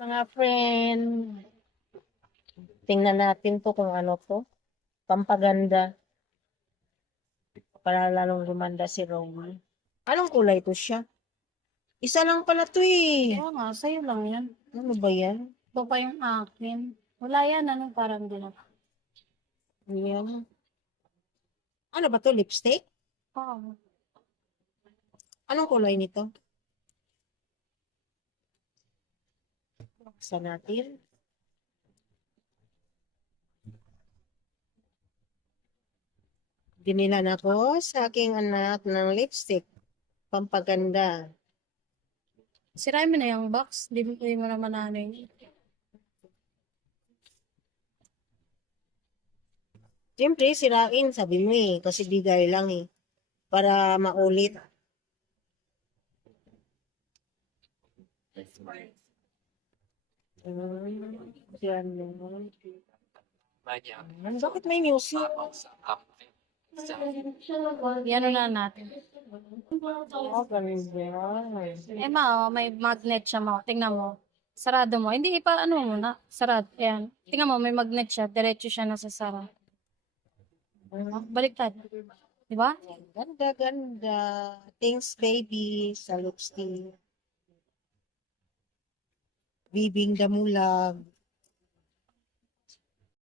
Mga friend, tingnan natin to kung ano to. Pampaganda. Para lalong gumanda si Romy. Anong kulay to siya? Isa lang pala to eh. Oo nga, sa'yo lang yan. Ano ba yan? Ito pa yung akin. Wala yan, parang din ako. Yan. Ano ba to? Lipstick? Oo. Anong kulay nito? Buksan natin. Binilan ako sa aking anak ng lipstick. Pampaganda. Sirain mo na yung box. Di mo naman yun. Siyempre, sirain, sabi mo eh. Kasi bigay lang eh. Para maulit. Yan. Bakit may music? Yan na natin. Oh, ganda. May magnet siya mo. Tingnan mo. Sarado mo. Hindi pa ano muna. Sarado. Ayan. Tingnan mo, may magnet siya. Diretso siya nasa sara. Baliktad. Di ba? Ganda, ganda. Thanks, baby, sa lipstick. Bibing Damulag.